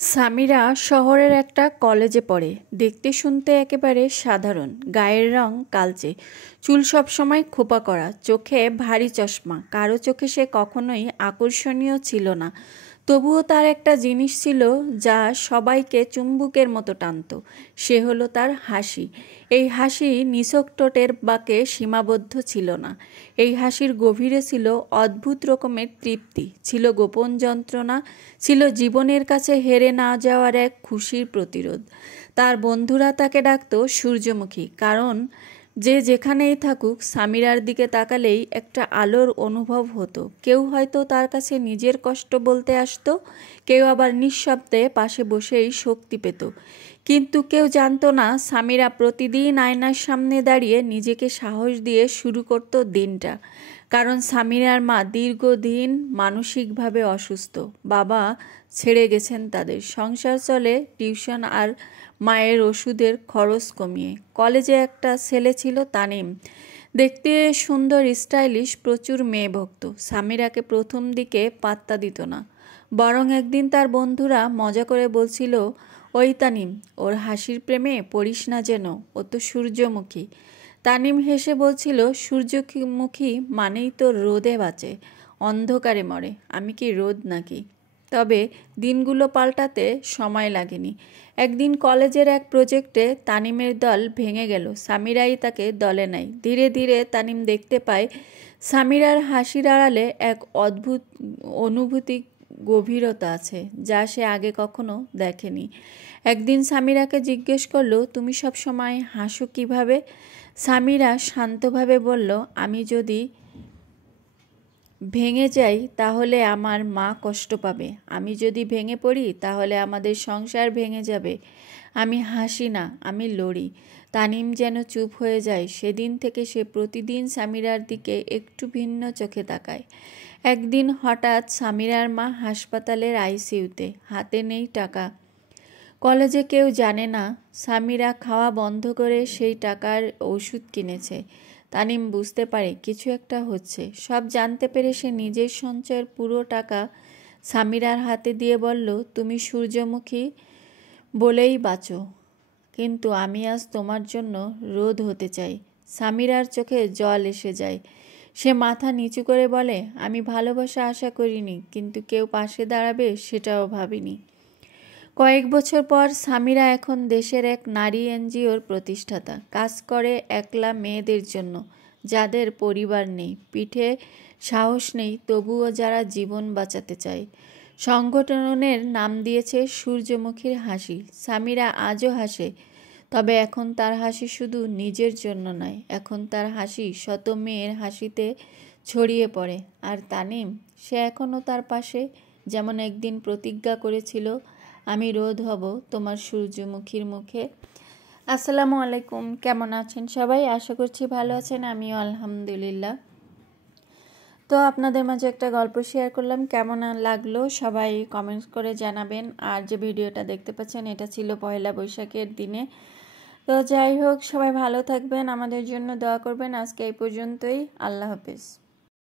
সামিরা শহরের একটা কলেজে পড়ে। দেখতে শুনতে একেবারে সাধারণ, গায়ের রং কালচে, চুল সবসময় খোপা করা, চোখে ভারী চশমা। কারো চোখে সে কখনোই আকর্ষণীয় ছিল না, তবুও তার একটা জিনিস ছিল যা সবাইকে চুম্বুকের মতো টানত। সে হলো তার হাসি। এই হাসি নিছক ঠোঁটের বাঁকে সীমাবদ্ধ ছিল না। এই হাসির গভীরে ছিল অদ্ভুত রকমের তৃপ্তি, ছিল গোপন যন্ত্রণা, ছিল জীবনের কাছে হেরে না যাওয়ার এক খুশির প্রতিরোধ। তার বন্ধুরা তাকে ডাকত সূর্যমুখী, কারণ যে যেখানেই থাকুক সামিরার দিকে তাকালেই একটা আলোর অনুভব হতো। কেউ হয়তো তার কাছে নিজের কষ্ট বলতে আসতো, কেউ আবার নিঃশব্দে পাশে বসেই শক্তি পেত। কিন্তু কেউ জানতো না সামিরা প্রতিদিন আয়নার সামনে দাঁড়িয়ে নিজেকে সাহস দিয়ে শুরু করত দিনটা। কারণ সামিরার মা দীর্ঘদিন মানসিকভাবে অসুস্থ, বাবা ছেড়ে গেছেন, তাদের সংসার চলে টিউশন আর মায়ের ওষুধের খরচ কমিয়ে। কলেজে একটা ছেলে ছিল তানিম, দেখতে সুন্দর, স্টাইলিশ, প্রচুর মেয়ে ভক্ত। সামিরাকে প্রথম দিকে পাত্তা দিত না, বরং একদিন তার বন্ধুরা মজা করে বলছিল, ওই তানিম, ওর হাসির প্রেমে পড়িস না যেন, ও তো সূর্যমুখী। তানিম হেসে বলছিল, সূর্যমুখী মানেই তো রোদে বাঁচে, অন্ধকারে মরে, আমি কি রোদ নাকি? তবে দিনগুলো পাল্টাতে সময় লাগেনি। একদিন কলেজের এক প্রজেক্টে তানিমের দল ভেঙে গেল। সামিরাই তাকে দলে নেয়। ধীরে ধীরে তানিম দেখতে পায় সামিরার হাসির আড়ালে এক অদ্ভুত অনুভূতি, গভীরতা আছে যা সে আগে কখনো দেখেনি। একদিন সামিরাকে জিজ্ঞেস করলো, তুমি সব সময় হাসো কিভাবে? সামিরা শান্তভাবে বলল, আমি যদি ভেঙে যাই তাহলে আমার মা কষ্ট পাবে, আমি যদি ভেঙে পড়ি তাহলে আমাদের সংসার ভেঙে যাবে। আমি হাসি না, আমি লড়ি। তানিম যেন চুপ হয়ে যায়। সেদিন থেকে সে প্রতিদিন সামিরার দিকে একটু ভিন্ন চোখে তাকায়। একদিন হঠাৎ সামিরার মা হাসপাতালের আইসিইউতে, হাতে নেই টাকা। কলেজে কেউ জানে না। সামিরা খাওয়া বন্ধ করে সেই টাকার ওষুধ কিনেছে। তানিম বুঝতে পারে কিছু একটা হচ্ছে। সব জানতে পেরে সে নিজের সঞ্চয়ের পুরো টাকা সামিরার হাতে দিয়ে বলল, তুমি সূর্যমুখী বলেই বাঁচো, কিন্তু আমি আজ তোমার জন্য রোদ হতে চাই। সামিরার চোখে জল এসে যায়। সে মাথা নিচু করে বলে, আমি ভালোবাসা আশা করিনি, কিন্তু কেউ পাশে দাঁড়াবে সেটাও ভাবিনি। কয়েক বছর পর সামিরা এখন দেশের এক নারী এনজিওর প্রতিষ্ঠাতা। কাজ করে একলা মেয়েদের জন্য, যাদের পরিবার নেই, পিঠে সাহস নেই, তবুও যারা জীবন বাঁচাতে চায়। সংগঠনের নাম দিয়েছে সূর্যমুখীর হাসি। সামিরা আজও হাসে, তবে এখন তার হাসি শুধু নিজের জন্য নয়, এখন তার হাসি শত মেয়ের হাসিতে ছড়িয়ে পড়ে। আর তানিম, সে এখনও তার পাশে, যেমন একদিন প্রতিজ্ঞা করেছিল, আমি রোদ হব তোমার সূর্যমুখীর মুখে। আসসালামু আলাইকুম, কেমন আছেন সবাই? আশা করছি ভালো আছেন, আমিও আলহামদুলিল্লাহ। তো আপনাদের মাঝে একটা গল্প শেয়ার করলাম, কেমন লাগলো সবাই কমেন্টস করে জানাবেন। আর যে ভিডিওটা দেখতে পাচ্ছেন এটা ছিল পয়লা বৈশাখের দিনে। তো যাই হোক, সবাই ভালো থাকবেন, আমাদের জন্য দোয়া করবেন। আজকে এই পর্যন্তই, আল্লাহ হাফেজ।